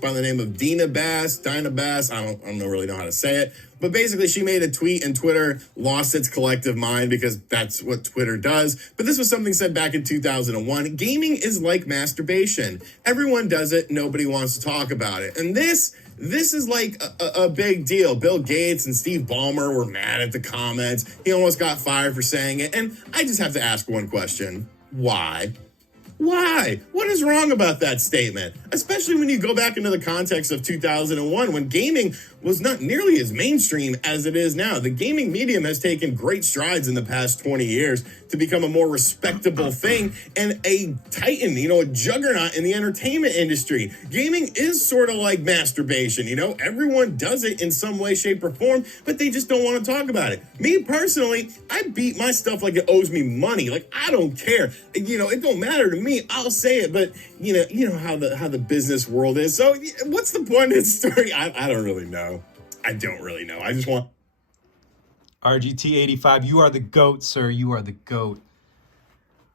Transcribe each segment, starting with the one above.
by the name of Dinah Bass, I don't really know how to say it, but basically she made a tweet and Twitter lost its collective mind because that's what Twitter does. But this was something said back in 2001. Gaming is like masturbation. Everyone does it. Nobody wants to talk about it. And this is like a big deal. Bill Gates and Steve Ballmer were mad at the comments. He almost got fired for saying it. And I just have to ask one question. Why? Why? What is wrong about that statement? Especially when you go back into the context of 2001, when gaming was not nearly as mainstream as it is now. The gaming medium has taken great strides in the past 20 years to become a more respectable thing and a titan, a juggernaut in the entertainment industry. Gaming is sort of like masturbation, everyone does it in some way, shape, or form, but they just don't want to talk about it. Me personally, I beat my stuff like it owes me money. Like, I don't care. It don't matter to me. I'll say it, but you know how the business world is. So what's the point of this story? I don't really know. I don't really know. I just want RGT85, you are the GOAT, sir. You are the GOAT.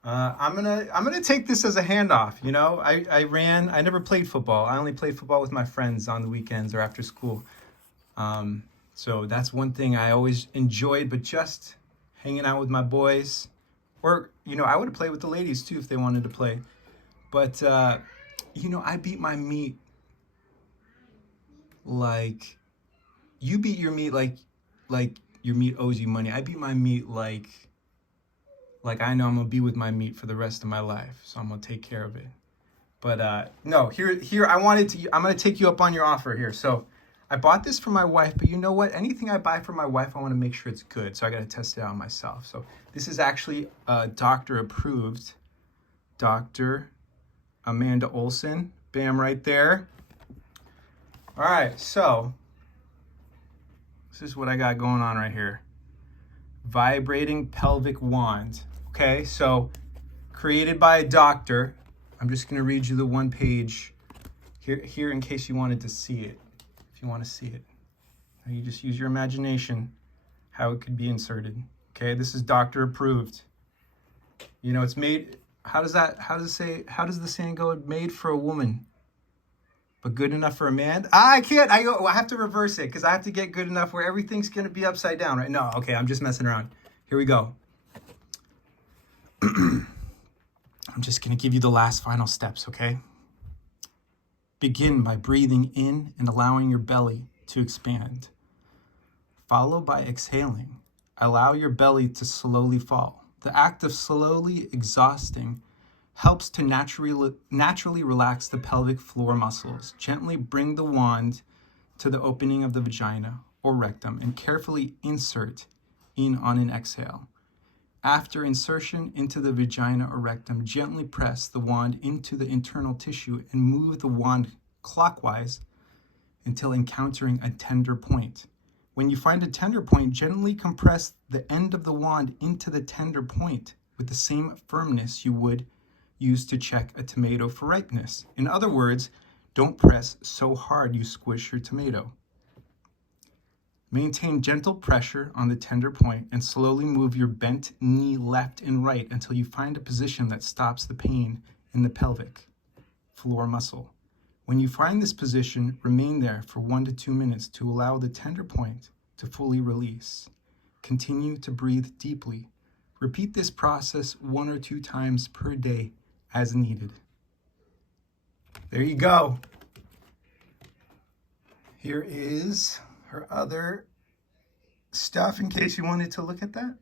I'm gonna take this as a handoff. I never played football. I only played football with my friends on the weekends or after school. So that's one thing I always enjoyed, but just hanging out with my boys. Or, I would have played with the ladies too if they wanted to play. But, I beat my meat like you beat your meat like your meat owes you money. I beat my meat like I know I'm going to be with my meat for the rest of my life. So I'm going to take care of it. But no, here I'm going to take you up on your offer here. So I bought this for my wife, but you know what? Anything I buy for my wife, I want to make sure it's good. So I got to test it out myself. So this is actually doctor approved. Dr. Amanda Olson. Bam, right there. All right, so this is what I got going on right here. Vibrating pelvic wand. Okay, so created by a doctor. I'm just going to read you the one page here in case you wanted to see it. If you want to see it, you just use your imagination how it could be inserted. Okay, this is doctor approved. It's made. How does the saying go? Made for a woman, but good enough for a man. I can't. I have to reverse it because I have to get good enough where everything's gonna be upside down, right? No, okay, I'm just messing around. Here we go. I'm just gonna give you the last final steps, okay? Begin by breathing in and allowing your belly to expand. Follow by exhaling. Allow your belly to slowly fall. The act of slowly exhausting helps to naturally relax the pelvic floor muscles. Gently bring the wand to the opening of the vagina or rectum and carefully insert in on an exhale. After insertion into the vagina or rectum, gently press the wand into the internal tissue and move the wand clockwise until encountering a tender point. When you find a tender point, gently compress the end of the wand into the tender point with the same firmness you would use to check a tomato for ripeness. In other words, don't press so hard you squish your tomato. Maintain gentle pressure on the tender point and slowly move your bent knee left and right until you find a position that stops the pain in the pelvic floor muscle. When you find this position, remain there for 1 to 2 minutes to allow the tender point to fully release. Continue to breathe deeply. Repeat this process 1 or 2 times per day as needed. There you go. Here is her other stuff in case you wanted to look at that.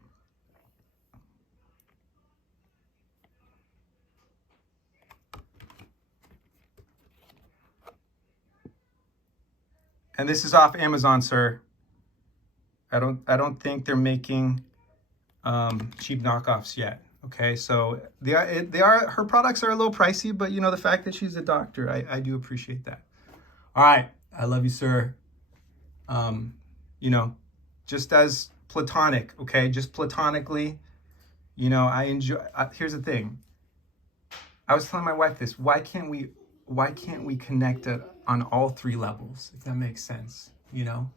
And this is off Amazon, sir. I don't think they're making cheap knockoffs yet. Okay, so they are her products are a little pricey, but the fact that she's a doctor, I do appreciate that. All right, I love you, sir. Just as platonic, okay, just platonically, I enjoy. Here's the thing. I was telling my wife this. Why can't we connect on all 3 levels, if that makes sense, And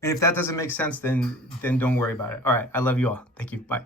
if that doesn't make sense, then don't worry about it. All right, I love you all. Thank you. Bye.